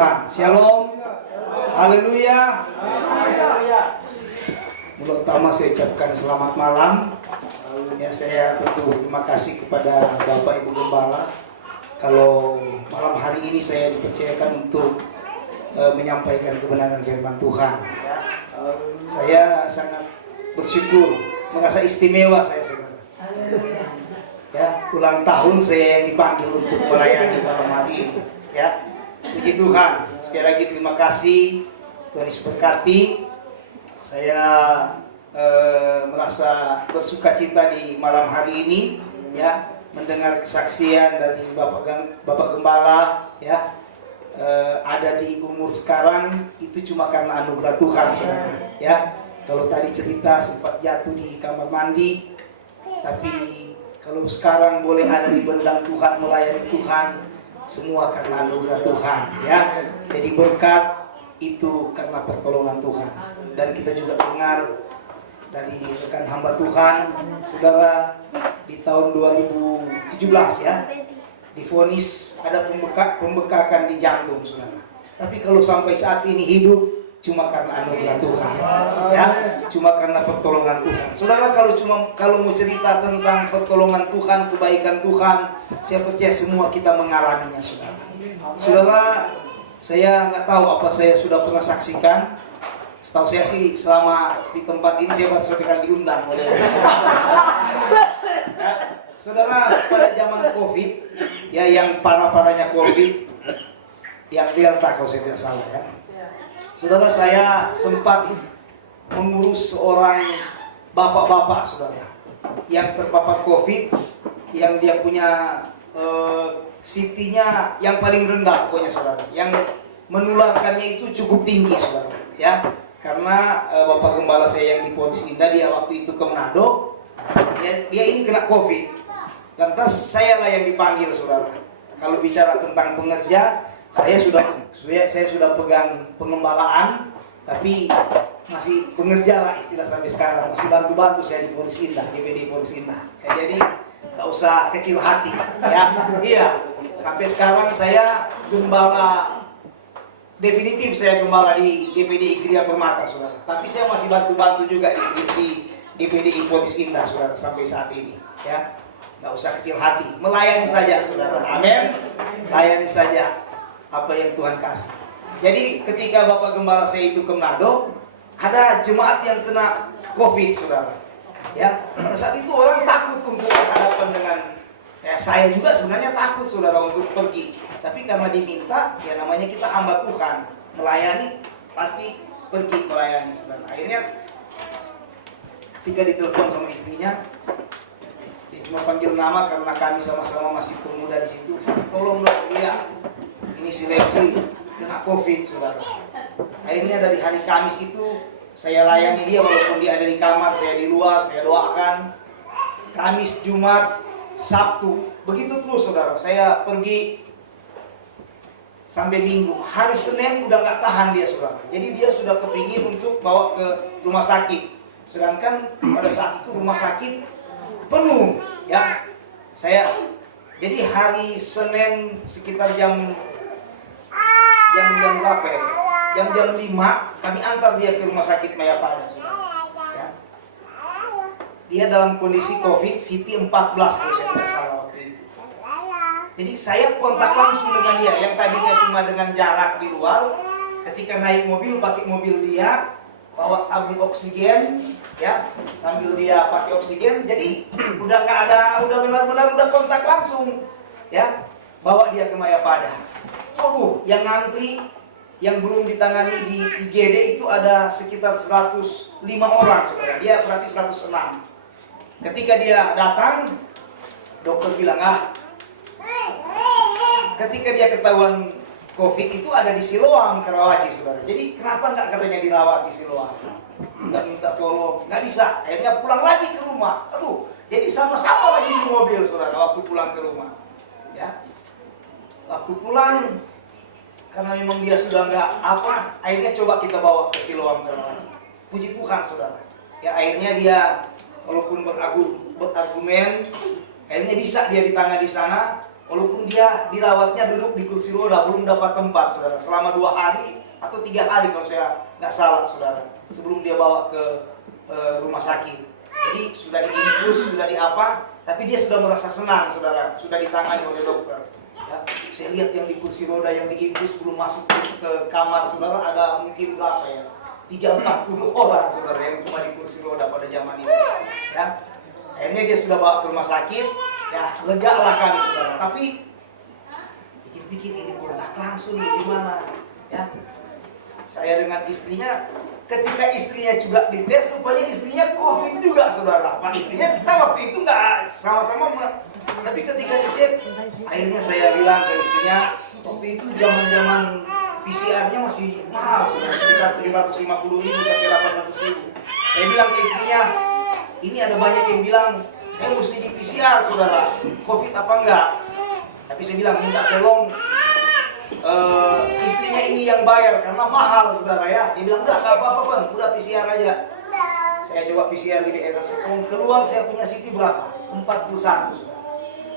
Tuhan. Shalom. Haleluya. Mula utama saya ucapkan selamat malam. Ya, saya tentu berterima kasih kepada Bapak Ibu Gembala. Kalau malam hari ini saya dipercayakan untuk menyampaikan kebenaran firman Tuhan. Ya. Saya sangat bersyukur, merasa istimewa saya, saudara. Ya, ulang tahun saya yang dipanggil untuk melayani malam hari ini. Ya, puji Tuhan. Sekali lagi terima kasih, Tuhan Yesus berkati. Saya merasa bersuka cita di malam hari ini, ya, mendengar kesaksian dari Bapak Gembala, ya, ada di umur sekarang itu cuma karena anugerah Tuhan, saudara. Ya, kalau tadi cerita sempat jatuh di kamar mandi, tapi kalau sekarang boleh ada di bendang Tuhan, melayani Tuhan, semua karena anugerah Tuhan, ya. Jadi berkat itu karena pertolongan Tuhan. Dan kita juga dengar dari rekan hamba Tuhan, saudara, di tahun 2017, ya, divonis ada pembekakan di jantung, saudara. Tapi kalau sampai saat ini hidup cuma karena anugerah Tuhan, ya, cuma karena pertolongan Tuhan. Saudara, kalau mau cerita tentang pertolongan Tuhan, kebaikan Tuhan, saya percaya semua kita mengalaminya, saudara. Saudara, saya nggak tahu apa saya sudah pernah saksikan. Setahu saya sih selama di tempat ini saya baru sekali diundang oleh saudara, pada zaman COVID, ya, yang parah-parahnya COVID, yang Delta kalau saya tidak salah, ya. Saudara, saya sempat mengurus seorang bapak-bapak, saudara, yang terpapar COVID, yang dia punya CT-nya yang paling rendah, pokoknya, saudara, yang menularkannya itu cukup tinggi, saudara, ya. Karena Bapak Gembala saya yang di Polres Indah, dia waktu itu ke Manado, dia ini kena COVID. Lantas saya lah yang dipanggil, saudara. Kalau bicara tentang pengerja, saya sudah pegang pengembalaan, tapi masih pengerja lah istilah sampai sekarang. Masih bantu-bantu saya di Polres Indah, DPD Polres Indah. Ya, jadi nggak usah kecil hati, ya. Iya, sampai sekarang saya gembala. Definitif saya gembala di DPD Gria Permata, saudara. Tapi saya masih bantu-bantu juga di DPD Polres Indah, saudara, sampai saat ini. Ya, nggak usah kecil hati, melayani saja, saudara. Amin. Layani saja apa yang Tuhan kasih. Jadi ketika Bapak Gembala saya itu ke Manado, ada jemaat yang kena COVID, saudara. Ya, pada saat itu orang takut untuk berhadapan dengan, ya, saya juga sebenarnya takut, saudara, untuk pergi. Tapi karena diminta, ya namanya kita hamba Tuhan, melayani pasti pergi melayani, saudara. Akhirnya ketika ditelepon sama istrinya, dia cuma panggil nama karena kami sama-sama masih pemuda di situ. Tolonglah dia, ini seleksi kena COVID, saudara. Akhirnya dari hari Kamis itu saya layani dia walaupun dia ada di kamar, saya di luar, saya doakan. Kamis, Jumat, Sabtu, begitu terus, saudara. Saya pergi sampai Minggu. Hari Senin udah nggak tahan dia, saudara. Jadi dia sudah kepingin untuk bawa ke rumah sakit. Sedangkan pada saat itu rumah sakit penuh, ya. Jadi hari Senin sekitar jam berapa ya? Jam 5 kami antar dia ke rumah sakit Mayapada, saudara. Ya. Dia dalam kondisi COVID CT 14 kalau saya tidak salah waktu itu. Jadi saya kontak langsung dengan dia, yang tadinya cuma dengan jarak di luar. Ketika naik mobil, pakai mobil dia, bawa tabung oksigen, ya, sambil dia pakai oksigen. Jadi udah nggak ada, udah benar-benar udah kontak langsung, ya, bawa dia ke Mayapada. Yang ngantri, yang belum ditangani di IGD itu ada sekitar 105 orang, saudara. Dia berarti 106. Ketika dia datang, dokter bilang, ketika dia ketahuan COVID itu ada di Siloam, Karawaci, saudara. Jadi kenapa nggak katanya dirawat di Siloam? Nggak minta tolong, nggak bisa. Akhirnya pulang lagi ke rumah. Aduh, jadi sama-sama lagi di mobil, saudara, waktu pulang ke rumah. Ya, waktu pulang, karena memang dia sudah nggak apa, akhirnya coba kita bawa ke Siloam, Karawaci. Puji Tuhan, saudara. Ya, akhirnya dia walaupun berargumen, akhirnya bisa dia ditangani di sana. Walaupun dia dirawatnya duduk di kursi roda, belum dapat tempat, saudara. Selama 2 hari atau 3 hari kalau saya nggak salah, saudara. Sebelum dia bawa ke rumah sakit. Jadi sudah diinfus, sudah diapa, tapi dia sudah merasa senang, saudara. Sudah ditangani oleh dokter. Ya, saya lihat yang di kursi roda yang diinfus belum masuk ke kamar, saudara. Ada mungkin berapa ya? 30-40 orang, saudara, yang cuma di kursi roda pada zaman itu. Ya. Akhirnya dia sudah bawa ke rumah sakit, ya lega lah kami, saudara. Tapi pikir-pikir ini produk langsung gimana, ya. Saya dengan istrinya, ketika istrinya juga dites, rupanya istrinya COVID juga, saudara. Pak istrinya kita waktu itu nggak sama-sama, tapi ketika dicek, akhirnya saya bilang ke istrinya, waktu itu zaman-zaman PCR-nya masih mahal, sudah sekitar 750.000 sampai 800.000. Saya bilang ke istrinya, ini ada banyak yang bilang, saya mesti di PCR, saudara, COVID apa enggak? Tapi saya bilang, minta tolong istrinya ini yang bayar, karena mahal, saudara ya. Dia bilang, udah, nggak apa-apa Bang, udah PCR aja. Saya coba PCR di daerah Serpong, keluar saya punya CT berapa? 41, saudara.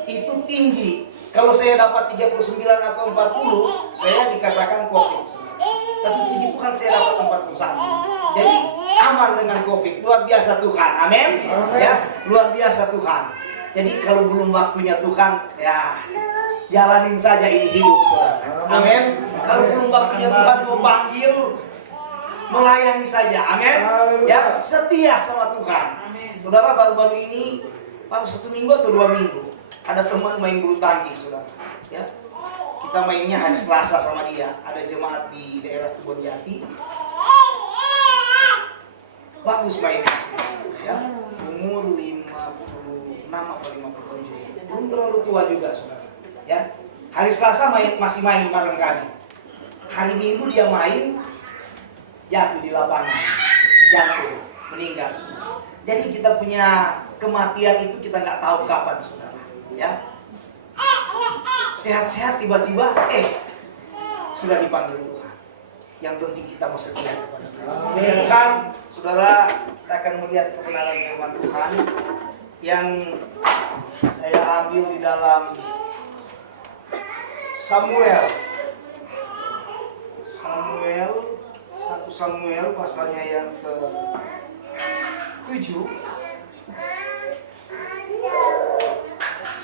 Itu tinggi. Kalau saya dapat 39 atau 40, saya dikatakan COVID, saudara. Tapi puji Tuhan saya dapat 41. Jadi aman dengan COVID. Luar biasa Tuhan. Amin. Ya, luar biasa Tuhan. Jadi kalau belum waktunya Tuhan, ya jalanin saja ini hidup, saudara. Amin. Kalau belum waktunya Tuhan mau panggil, melayani saja. Amin. Ya, setia sama Tuhan. Saudara, baru-baru ini baru 1 minggu atau 2 minggu ada teman main bulu tangkis, saudara. Ya. Kita mainnya hari Selasa sama dia. Ada jemaat di daerah Kebon Jati. Bagus mainnya. Ya. Umur 56 atau 57. Belum terlalu tua juga, saudara. Ya. Hari Selasa masih main bareng kami. Hari Minggu dia main, jatuh di lapangan. Jatuh, meninggal. Jadi kita punya kematian itu kita nggak tahu kapan, saudara. Ya. Sehat-sehat tiba-tiba sudah dipanggil Tuhan. Yang penting kita mau setia kepada Tuhan. Ini Tuhan, saudara, kita akan melihat kebenaran firman Tuhan yang saya ambil di dalam Samuel 1 Samuel pasalnya yang ke-7.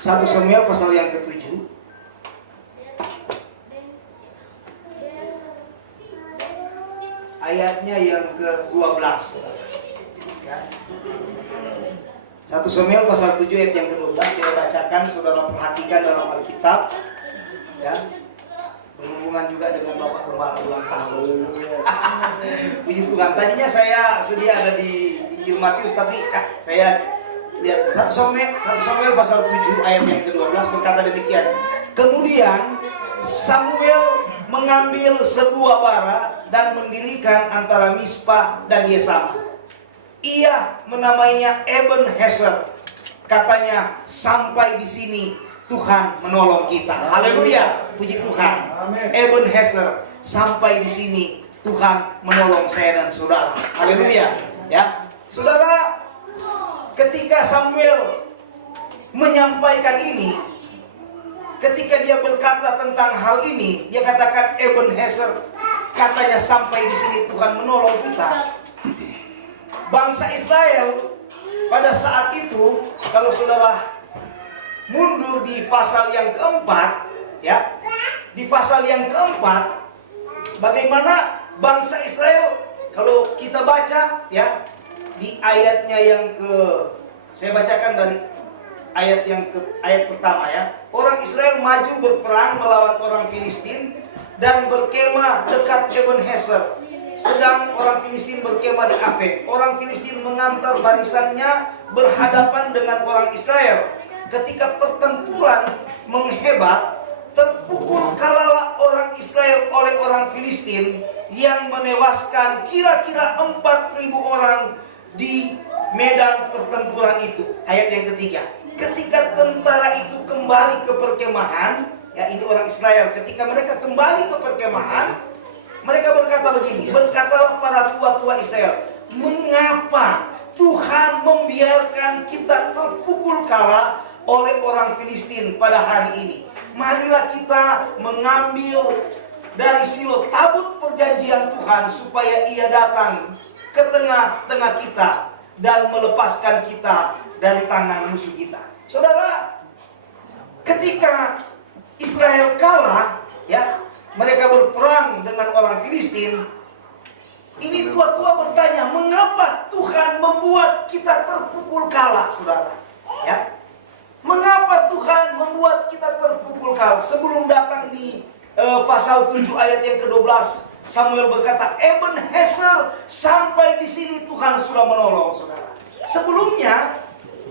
1 Samuel pasal yang ke-7. Ayatnya yang ke-12. Ya. 1 Samuel pasal 7 ayat yang ke-12 saya bacakan, saudara perhatikan dalam Alkitab. Ya. Berhubungan juga dengan Bapak Gembala ulang tahun. Puji Tuhan. Tadinya saya sudah ada di Injil Matius, tapi saya lihat 1 Samuel pasal 7 ayat yang ke-12 berkata demikian. Kemudian Samuel mengambil sebuah bara dan mendirikan antara Mispa dan Yesama. Ia menamainya Ebenezer. Katanya, sampai di sini Tuhan menolong kita. Haleluya, puji Tuhan. Ebenezer, sampai di sini Tuhan menolong saya dan saudara. Haleluya. Ya, saudara, ketika Samuel menyampaikan ini, ketika dia berkata tentang hal ini, dia katakan Ebenezer, katanya sampai di sini Tuhan menolong kita. Bangsa Israel pada saat itu, kalau saudara mundur di pasal yang keempat, ya, di pasal yang keempat, bagaimana bangsa Israel, kalau kita baca, ya, di ayatnya yang saya bacakan dari ayat pertama, ya. Orang Israel maju berperang melawan orang Filistin dan berkemah dekat Ebenezer. Sedang orang Filistin berkemah di Afek. Orang Filistin mengantar barisannya berhadapan dengan orang Israel. Ketika pertempuran menghebat, terpukul kalalah orang Israel oleh orang Filistin yang menewaskan kira-kira 4.000 orang di medan pertempuran itu. Ayat yang ketiga. Ketika tentara itu kembali ke perkemahan, ya, ini orang Israel, ketika mereka kembali ke perkemahan, mereka berkata begini, berkatalah para tua-tua Israel, mengapa Tuhan membiarkan kita terpukul kalah oleh orang Filistin pada hari ini? marilah kita mengambil dari Silo tabut perjanjian Tuhan supaya ia datang ke tengah-tengah kita dan melepaskan kita dari tangan musuh kita. Saudara, ketika Israel kalah, ya, mereka berperang dengan orang Filistin. Ini tua-tua bertanya, mengapa Tuhan membuat kita terpukul kalah, saudara? Ya, mengapa Tuhan membuat kita terpukul kalah? Sebelum datang di pasal 7 ayat yang ke-12, Samuel berkata, Ebenezer, sampai di sini Tuhan sudah menolong, saudara.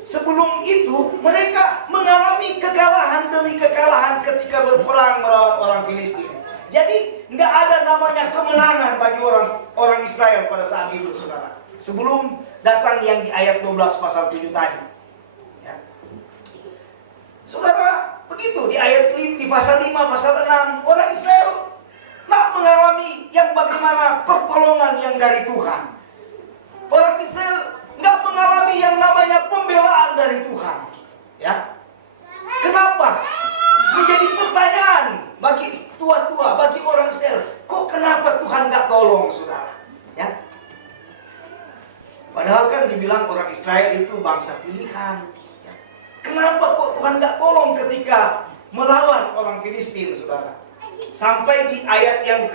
Sebelum itu mereka mengalami kekalahan demi kekalahan ketika berperang melawan orang Filistin. Jadi nggak ada namanya kemenangan bagi orang Israel pada saat itu, saudara. Sebelum datang yang di ayat 12 pasal 7 tadi. Ya. Saudara, begitu di pasal 5, pasal 6, orang Israel nggak mengalami yang bagaimana pertolongan yang dari Tuhan. Orang Israel nggak mengalami yang namanya pembelaan dari Tuhan. Ya. Kenapa? Menjadi pertanyaan bagi tua-tua, bagi orang Israel. Kok kenapa Tuhan nggak tolong, saudara? Ya. Padahal kan dibilang orang Israel itu bangsa pilihan. Ya. Kenapa kok Tuhan nggak tolong ketika melawan orang Filistin, saudara? Sampai di ayat yang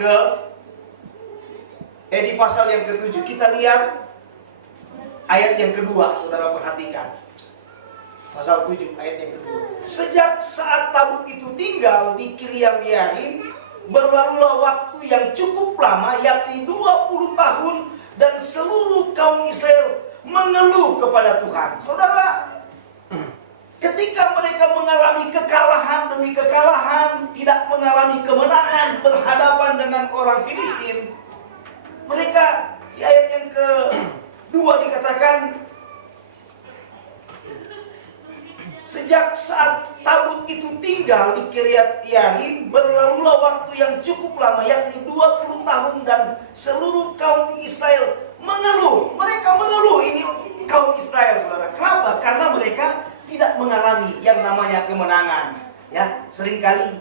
di pasal yang ke-7 kita lihat ayat yang kedua, saudara perhatikan. Pasal 7 ayat yang kedua. Sejak saat tabut itu tinggal di Kiriam Yearim, berlalulah waktu yang cukup lama, yakni 20 tahun, dan seluruh kaum Israel mengeluh kepada Tuhan. Saudara, ketika mereka mengalami kekalahan demi kekalahan, tidak mengalami kemenangan berhadapan dengan orang Filistin, mereka di ayat yang kedua dikatakan, sejak saat tabut itu tinggal di Kiriat Yearim, berlalulah waktu yang cukup lama, yakni 20 tahun, dan seluruh kaum Israel mengeluh. Mereka mengeluh, ini kaum Israel, saudara. Kenapa? Karena mereka tidak mengalami yang namanya kemenangan. Ya, seringkali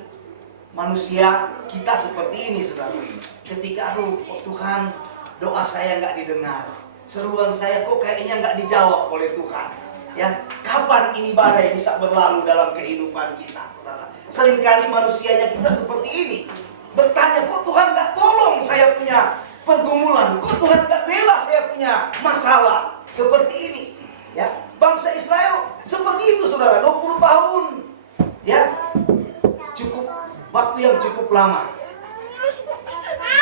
manusia kita seperti ini, saudara. Ketika, Tuhan, doa saya nggak didengar, seruan saya kok kayaknya nggak dijawab oleh Tuhan. Ya, kapan ini badai bisa berlalu dalam kehidupan kita, saudara? Seringkali manusianya kita seperti ini, bertanya, kok Tuhan nggak tolong saya punya pergumulan, kok Tuhan nggak bela saya punya masalah seperti ini? Ya, bangsa Israel seperti itu, saudara. 20 tahun, ya, cukup waktu yang cukup lama,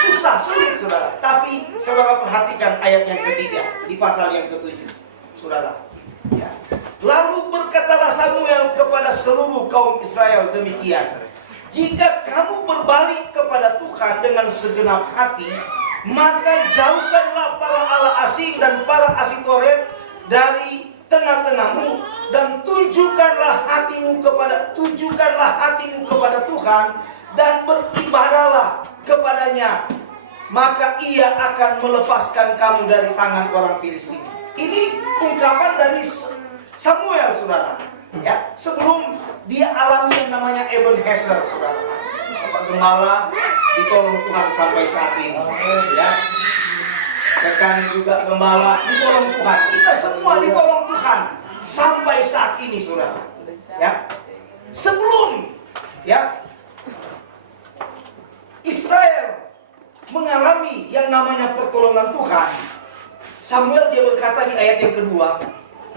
susah, sulit, saudara. Tapi saudara perhatikan ayat yang ketiga di pasal yang ke-7, saudara. Ya. Lalu berkatalah Samuel kepada seluruh kaum Israel demikian, jika kamu berbalik kepada Tuhan dengan segenap hati, maka jauhkanlah para allah asing dan para Asitoret dari tengah-tengahmu, dan tunjukkanlah hatimu kepada Tuhan, dan beribadahlah kepadanya, maka ia akan melepaskan kamu dari tangan orang Filistin. Ini ungkapan dari Samuel, saudara. Ya, sebelum dia alami yang namanya Ebenezer, saudara. Bapak Gembala ditolong Tuhan sampai saat ini. Ya, rekan juga Gembala ditolong Tuhan. Kita semua ditolong Tuhan sampai saat ini, saudara. Ya, sebelum Israel mengalami yang namanya pertolongan Tuhan, Samuel dia berkata di ayat yang kedua,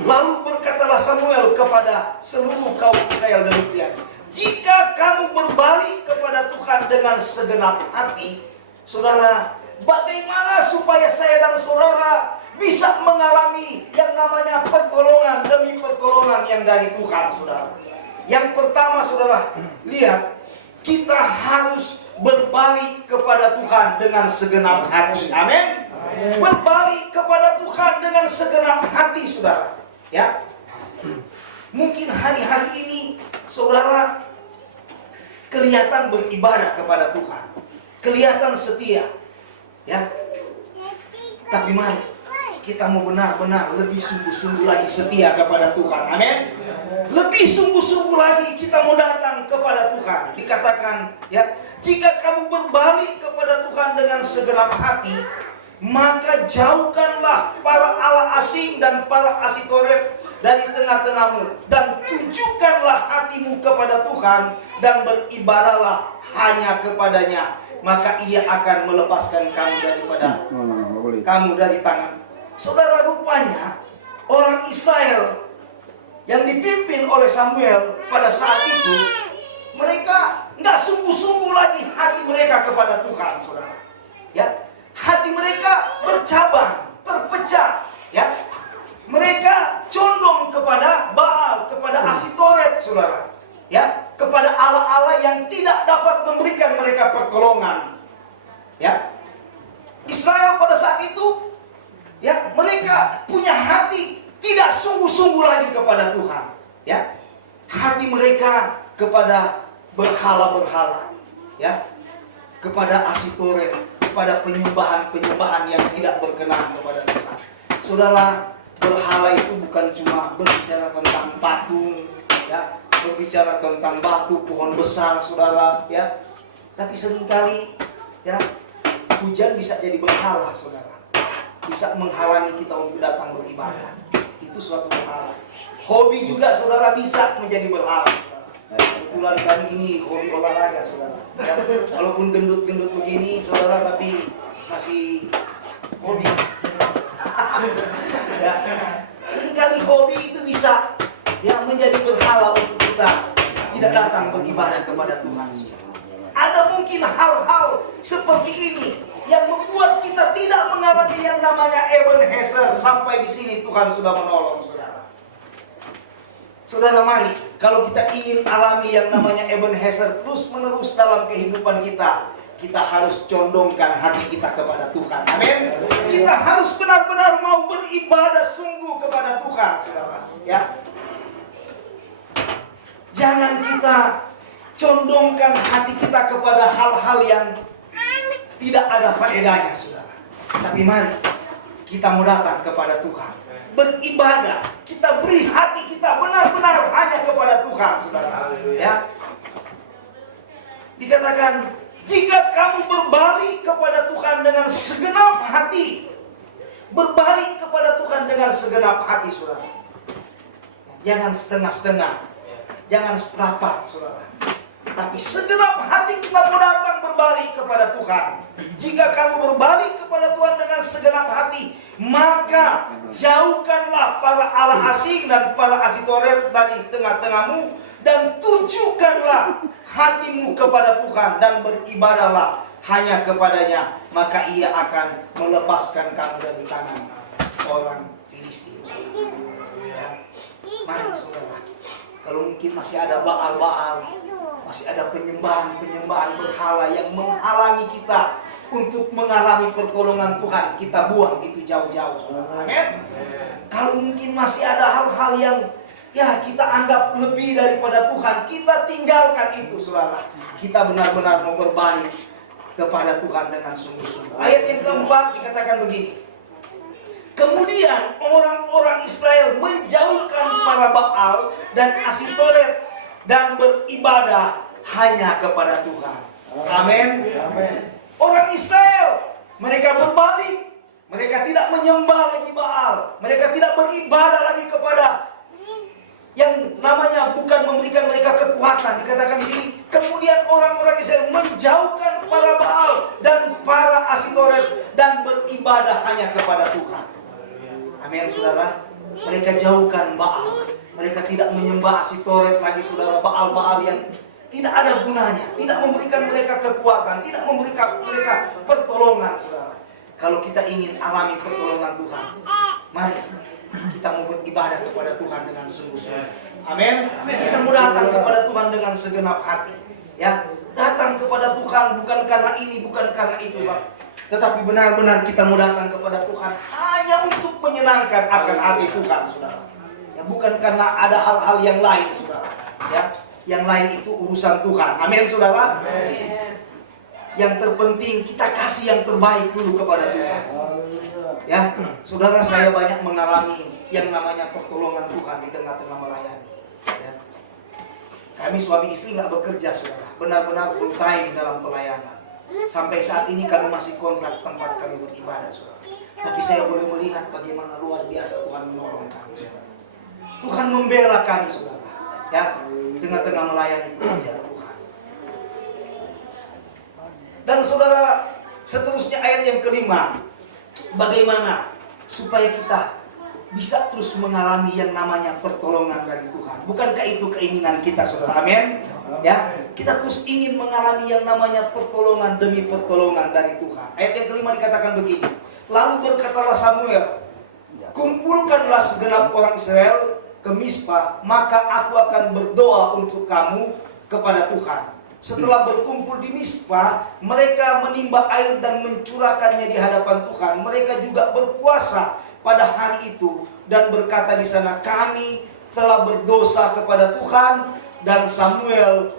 lalu berkatalah Samuel kepada seluruh kaum Israel demikian, jika kamu berbalik kepada Tuhan dengan segenap hati, saudara, bagaimana supaya saya dan saudara bisa mengalami yang namanya pertolongan demi pertolongan yang dari Tuhan, saudara? Yang pertama, saudara, lihat, kita harus berbalik kepada Tuhan dengan segenap hati. Amin. Berbalik kepada Tuhan dengan segenap hati, saudara. Ya, mungkin hari-hari ini saudara kelihatan beribadah kepada Tuhan, kelihatan setia, ya. Tapi mari kita mau benar-benar lebih sungguh-sungguh lagi setia kepada Tuhan. Amin. Lebih sungguh-sungguh lagi kita mau datang kepada Tuhan. Dikatakan ya, jika kamu berbalik kepada Tuhan dengan segenap hati, maka jauhkanlah para allah asing dan para asitoret dari tengah-tengahmu, dan tunjukkanlah hatimu kepada Tuhan dan beribadahlah hanya kepadanya, maka ia akan melepaskan kamu daripada kamu dari tangan. Saudara, rupanya orang Israel yang dipimpin oleh Samuel pada saat itu, mereka nggak sungguh-sungguh lagi hati mereka kepada Tuhan, saudara. Ya, hati mereka bercabang, terpecah. Ya, mereka condong kepada Baal, kepada Asitoret, saudara. Ya, kepada Allah-Allah yang tidak dapat memberikan mereka pertolongan. Ya, Israel pada saat itu, ya, mereka punya hati tidak sungguh-sungguh lagi kepada Tuhan. Ya, hati mereka kepada berhala-berhala, ya, kepada Asitoret, kepada penyembahan-penyembahan yang tidak berkenan kepada Tuhan. Saudara, berhala itu bukan cuma berbicara tentang patung, ya, berbicara tentang batu, pohon besar, saudara, ya. Tapi seringkali, ya, hujan bisa jadi berhala, saudara. Bisa menghalangi kita untuk datang beribadah. Itu suatu berhala. Hobi juga, saudara, bisa menjadi berhala. Kebetulan kami ini hobi olahraga, saudara. Ya, walaupun gendut-gendut begini, saudara, tapi masih hobi. Ya, seringkali hobi itu bisa, ya, menjadi berhala untuk kita tidak datang beribadah kepada Tuhan. Ada mungkin hal-hal seperti ini yang membuat kita tidak mengalami yang namanya Ebenezer. Sampai di sini Tuhan sudah menolong, saudara. Saudara, mari, kalau kita ingin alami yang namanya Ebenezer terus-menerus dalam kehidupan kita, kita harus condongkan hati kita kepada Tuhan. Amin. Kita harus benar-benar mau beribadah sungguh kepada Tuhan, saudara. Ya. Jangan kita condongkan hati kita kepada hal-hal yang tidak ada faedahnya, saudara. Tapi mari kita mau datang kepada Tuhan, beribadah, kita beri hati kita benar-benar hanya kepada Tuhan, saudara. Ya. Dikatakan, jika kamu berbalik kepada Tuhan dengan segenap hati, berbalik kepada Tuhan dengan segenap hati, saudara. Jangan setengah-setengah, jangan seperempat, saudara. Tapi segenap hati kita mau datang berbalik kepada Tuhan. Jika kamu berbalik kepada Tuhan dengan segenap hati, maka jauhkanlah para allah asing dan para asitoret dari tengah-tengahmu, dan tunjukkanlah hatimu kepada Tuhan dan beribadahlah hanya kepadanya, maka ia akan melepaskan kamu dari tangan orang Filistin. Ya. Mari, saudara, kalau mungkin masih ada Baal-Baal, masih ada penyembahan-penyembahan berhala yang menghalangi kita untuk mengalami pertolongan Tuhan, kita buang itu jauh-jauh, saudara. Amin. Kalau mungkin masih ada hal-hal yang, ya, kita anggap lebih daripada Tuhan, kita tinggalkan itu, saudara. Kita benar-benar mau berbalik kepada Tuhan dengan sungguh-sungguh. Ayat yang keempat dikatakan begini. Kemudian orang-orang Israel menjauhkan para Baal dan Asitoret dan beribadah hanya kepada Tuhan. Amin. Orang Israel, mereka berbalik. Mereka tidak menyembah lagi Baal. Mereka tidak beribadah lagi kepada yang namanya bukan memberikan mereka kekuatan. Dikatakan di sini, kemudian orang-orang Israel menjauhkan para Baal dan para Asitoret dan beribadah hanya kepada Tuhan. Amin, saudara. Mereka jauhkan Baal. Mereka tidak menyembah Asitoret lagi, saudara. Baal-Baal yang tidak ada gunanya, tidak memberikan mereka kekuatan, tidak memberikan mereka pertolongan, saudara. Kalau kita ingin alami pertolongan Tuhan, mari kita mau beribadah kepada Tuhan dengan sungguh-sungguh. Amin. Kita mau datang kepada Tuhan dengan segenap hati. Ya, datang kepada Tuhan bukan karena ini, bukan karena itu, Pak. Tetapi benar-benar kita mau datang kepada Tuhan hanya untuk menyenangkan akan hati Tuhan, saudara. Ya, bukan karena ada hal-hal yang lain, saudara. Ya, yang lain itu urusan Tuhan. Amin, saudara. Amin. Yang terpenting kita kasih yang terbaik dulu kepada Tuhan. Ya, saudara, saya banyak mengalami yang namanya pertolongan Tuhan di tengah-tengah melayani. Ya. Kami suami istri nggak bekerja, saudara, benar-benar full time dalam pelayanan. Sampai saat ini kami masih kontrak tempat kami beribadah, saudara. Tapi saya boleh melihat bagaimana luar biasa Tuhan menolong kami, saudara. Tuhan membela kami, saudara. Ya, tengah-tengah melayani pekerjaan Tuhan. Dan saudara, seterusnya ayat yang kelima. Bagaimana supaya kita bisa terus mengalami yang namanya pertolongan dari Tuhan? Bukankah itu keinginan kita, saudara? Amin. Ya, kita terus ingin mengalami yang namanya pertolongan demi pertolongan dari Tuhan. Ayat yang kelima dikatakan begini. Lalu berkatalah Samuel, kumpulkanlah segenap orang Israel ke Mispa, maka aku akan berdoa untuk kamu kepada Tuhan. Setelah berkumpul di Mispa, mereka menimba air dan mencurahkannya di hadapan Tuhan. Mereka juga berpuasa pada hari itu dan berkata di sana, kami telah berdosa kepada Tuhan. Dan Samuel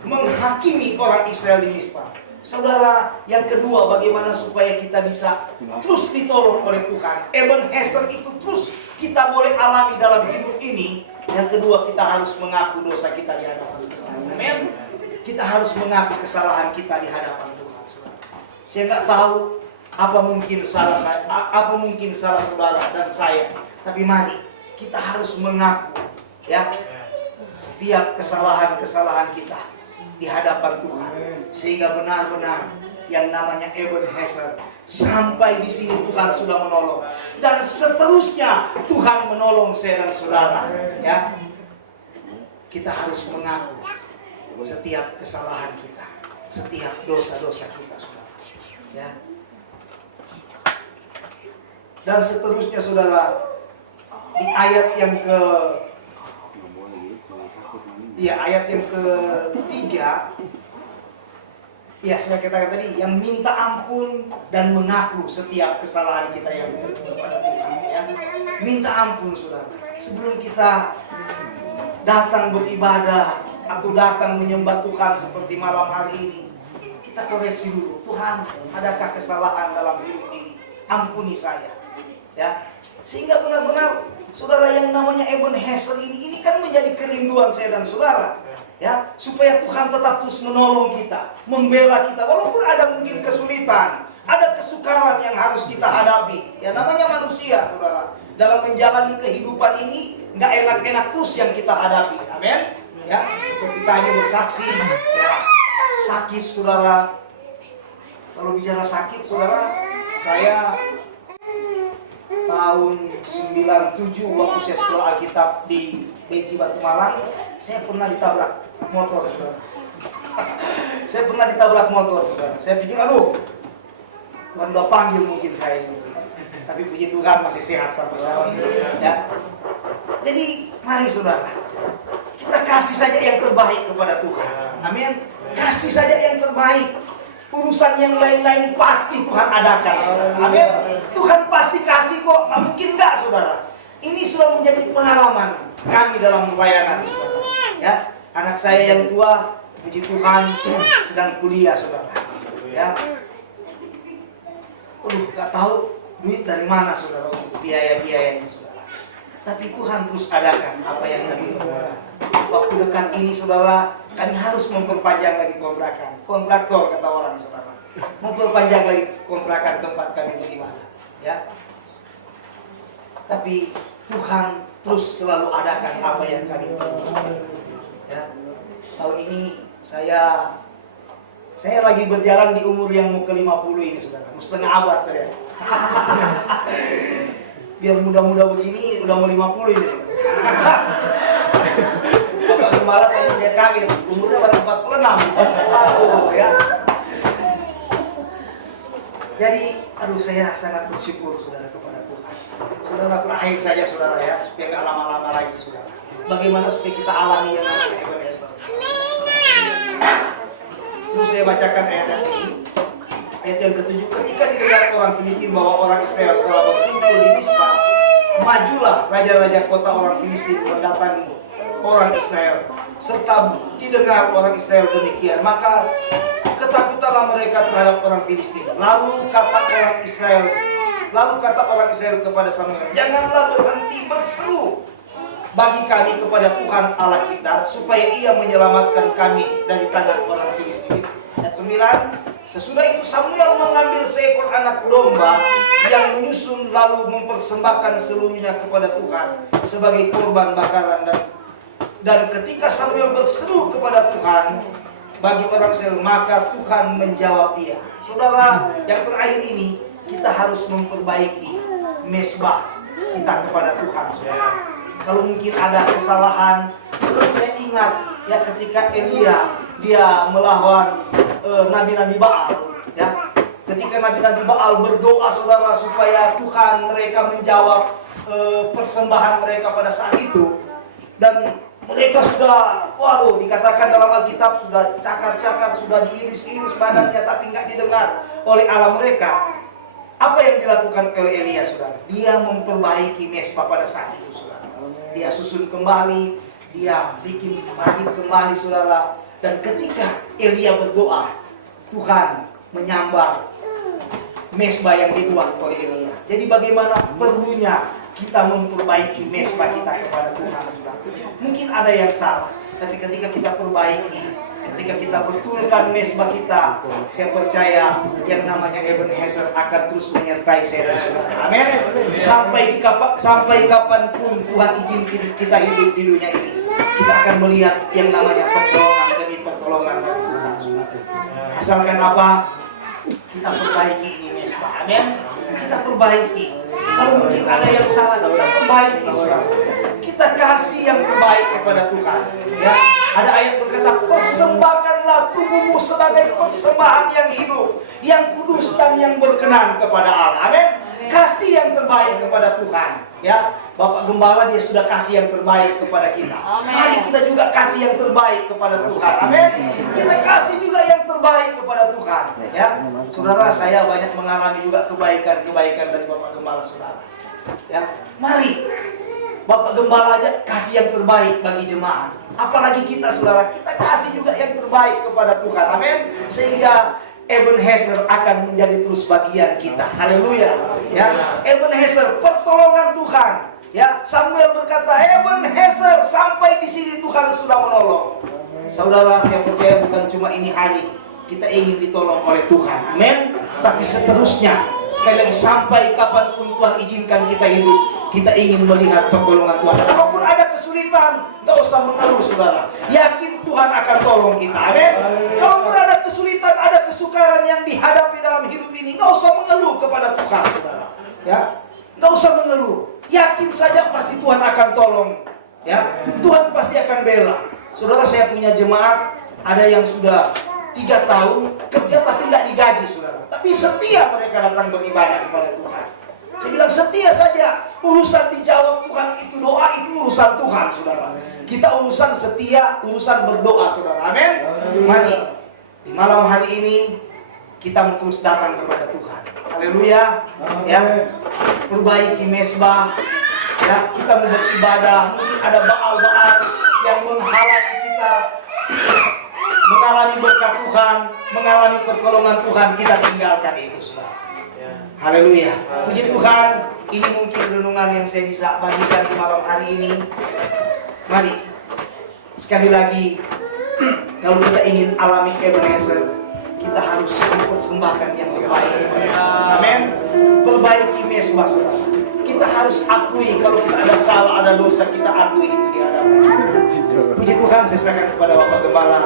menghakimi orang Israel di Mispa. Saudara, yang kedua, bagaimana supaya kita bisa terus ditolong oleh Tuhan. Ebenezer itu terus kita boleh alami dalam hidup ini. Yang kedua, kita harus mengaku dosa kita di hadapan Tuhan. Amin. Kita harus mengaku kesalahan kita di hadapan Tuhan. Saya nggak tahu apa mungkin salah saya, apa mungkin salah saudara dan saya. Tapi mari kita harus mengaku, ya, setiap kesalahan-kesalahan kita di hadapan Tuhan, sehingga benar-benar yang namanya Ebenezer sampai di sini Tuhan sudah menolong, dan seterusnya Tuhan menolong saya dan saudara. Ya, kita harus mengaku setiap kesalahan kita, setiap dosa-dosa kita, saudara. Ya, dan seterusnya, saudara, di ayat yang ketiga. Ya, saya katakan tadi, yang minta ampun dan mengaku setiap kesalahan kita yang kepada Tuhan. Ya. Minta ampun, saudara. Sebelum kita datang beribadah atau datang menyembah Tuhan seperti malam hari ini, kita koreksi dulu. Tuhan, adakah kesalahan dalam hidup ini? Ampuni saya. Ya, sehingga benar-benar, saudara, yang namanya Ebenezer ini kan menjadi kerinduan saya dan saudara. Ya, supaya Tuhan tetap terus menolong kita, membela kita, walaupun ada mungkin kesulitan, ada kesukaran yang harus kita hadapi. Ya, namanya manusia, saudara. Dalam menjalani kehidupan ini, nggak enak-enak terus yang kita hadapi. Amin. Ya, seperti tadi bersaksi, ya, sakit, saudara. Kalau bicara sakit, saudara, saya tahun 97 waktu saya sekolah Alkitab di BC Batu Malang, saya pernah ditabrak motor, saudara. Saya pernah ditabrak motor, saudara. Saya pikir, aduh, Tuhan udah panggil mungkin saya ini. Tapi puji Tuhan masih sehat sampai saat ini. Ya. Jadi mari, saudara, kita kasih saja yang terbaik kepada Tuhan. Amin. Kasih saja yang terbaik. Urusan yang lain-lain pasti Tuhan adakan. Amin. Tuhan pasti kasih kok. Nggak mungkin enggak, saudara. Ini sudah menjadi pengalaman kami dalam pelayanan, ya. Anak saya yang tua, puji Tuhan, sedang kuliah, saudara. Ya. Nggak tahu duit dari mana, saudara, untuk biaya-biayanya, saudara. Tapi Tuhan terus adakan apa yang kami lakukan. Waktu dekat ini, saudara, kami harus memperpanjang lagi kontrakan. Kontraktor, kata orang, saudara. Memperpanjang lagi kontrakan tempat kami beribadah. Ya. Tapi Tuhan terus selalu adakan apa yang kami perlukan. Ya. Tahun ini saya lagi berjalan di umur yang mau ke-50 ini, saudara. Setengah abad saya. Biar muda-muda begini, udah mau 50 ini. Bapak Gembala tadi saya kaget, umurnya baru 46. Aduh, ya. Jadi, saya sangat bersyukur, saudara, kepada Tuhan. Saudara, terakhir saja, saudara, ya, supaya nggak lama-lama lagi, saudara. Bagaimana supaya kita alami yang namanya Ebenezer? Terus saya bacakan ayat ini. Ayat yang ketujuh, ketika didengar orang Filistin bahwa orang Israel telah berkumpul di Mispa, majulah raja-raja kota orang Filistin mendatangi orang Israel. Serta didengar orang Israel demikian, maka ketakutan takutanlah mereka terhadap orang Filistin. Lalu kata orang Israel kepada Samuel, janganlah berhenti berseru bagi kami kepada Tuhan Allah kita, supaya ia menyelamatkan kami dari tangan orang Filistin. Ayat 9, sesudah itu Samuel mengambil seekor anak domba yang menyusun, lalu mempersembahkan seluruhnya kepada Tuhan sebagai korban bakaran. Dan ketika Samuel berseru kepada Tuhan bagi orang Israel, maka Tuhan menjawab dia. Saudara, yang terakhir ini kita harus memperbaiki mesbah kita kepada Tuhan. Saudara, kalau mungkin ada kesalahan, saya ingat ya ketika Elia dia melawan nabi-nabi Baal, ya. Ketika nabi-nabi Baal berdoa, saudara, supaya Tuhan mereka menjawab persembahan mereka pada saat itu, dan mereka sudah, waduh, dikatakan dalam Alkitab sudah cakar-cakar, sudah diiris-iris badannya, tapi nggak didengar oleh Allah mereka. Apa yang dilakukan oleh Elia, saudara? Dia memperbaiki mesbah pada saat itu, saudara. Dia susun kembali, dia bikin bait kembali, saudara. Dan ketika Elia berdoa, Tuhan menyambar mesbah yang dibuat oleh Elia. Jadi bagaimana perlunya kita memperbaiki mesbah kita kepada Tuhan, saudara. Mungkin ada yang salah, tapi ketika kita perbaiki, ketika kita betulkan mesbah kita, saya percaya yang namanya Ebenezer akan terus menyertai saya dan saudara. Amin. Sampai kapanpun Tuhan izinkan kita hidup di dunia ini, kita akan melihat yang namanya pertolongan demi pertolongan dari Tuhan, saudara. Asalkan apa? Kita perbaiki ini mesbah. Amin. Kita perbaiki. Kalau mungkin ada yang salah, kita perbaiki, saudara. Kita kasih yang terbaik kepada Tuhan. Ya, ada ayat berkata, persembahkanlah tubuhmu sebagai persembahan yang hidup, yang kudus dan yang berkenan kepada Allah. Amin. Kasih yang terbaik kepada Tuhan. Ya, Bapak Gembala dia sudah kasih yang terbaik kepada kita. Mari kita juga kasih yang terbaik kepada Tuhan. Amin. Kita kasih juga yang terbaik kepada Tuhan. Ya, saudara, saya banyak mengalami juga kebaikan-kebaikan dari Bapak Gembala, saudara. Ya, mari Bapak Gembala aja kasih yang terbaik bagi jemaat. Apalagi kita, saudara, kita kasih juga yang terbaik kepada Tuhan. Amin. Sehingga Ebenezer akan menjadi terus bagian kita. Haleluya. Ya, Ebenezer, pertolongan Tuhan. Ya, Samuel berkata, Ebenezer, sampai di sini Tuhan sudah menolong. Saudara, saya percaya bukan cuma ini hari kita ingin ditolong oleh Tuhan. Amin. Tapi seterusnya, sekali lagi, sampai kapanpun Tuhan izinkan kita hidup, kita ingin melihat pertolongan Tuhan. Kalaupun ada kesulitan, gak usah mengeluh, saudara. Yakin Tuhan akan tolong kita. Amin. Kalaupun ada kesulitan, ada kesukaran yang dihadapi dalam hidup ini, gak usah mengeluh kepada Tuhan, saudara. Ya, gak usah mengeluh. Yakin saja pasti Tuhan akan tolong. Ya, Tuhan pasti akan bela. Saudara, saya punya jemaat, ada yang sudah 3 tahun kerja tapi nggak digaji, saudara. Tapi setia mereka datang beribadah kepada Tuhan. Saya bilang setia saja. Urusan dijawab Tuhan itu doa, itu urusan Tuhan, saudara. Kita urusan setia, urusan berdoa, saudara. Amin. Mari di malam hari ini kita terus datang kepada Tuhan. Haleluya. Ya, perbaiki mesbah. Ya, kita mau beribadah. Mungkin ada baal-baal yang menghalangi kita mengalami berkat Tuhan, mengalami pertolongan Tuhan. Kita tinggalkan itu, saudara. Haleluya. Puji Tuhan, ini mungkin renungan yang saya bisa bagikan di malam hari ini. Mari, sekali lagi, kalau kita ingin alami Ebenezer, kita harus mempersembahkan yang terbaik. Amin. Perbaiki mesbah, saudara. Kita harus akui kalau kita ada salah, ada dosa, kita akui itu di hadapan. Puji Tuhan, saya serahkan kepada Bapak Gembala.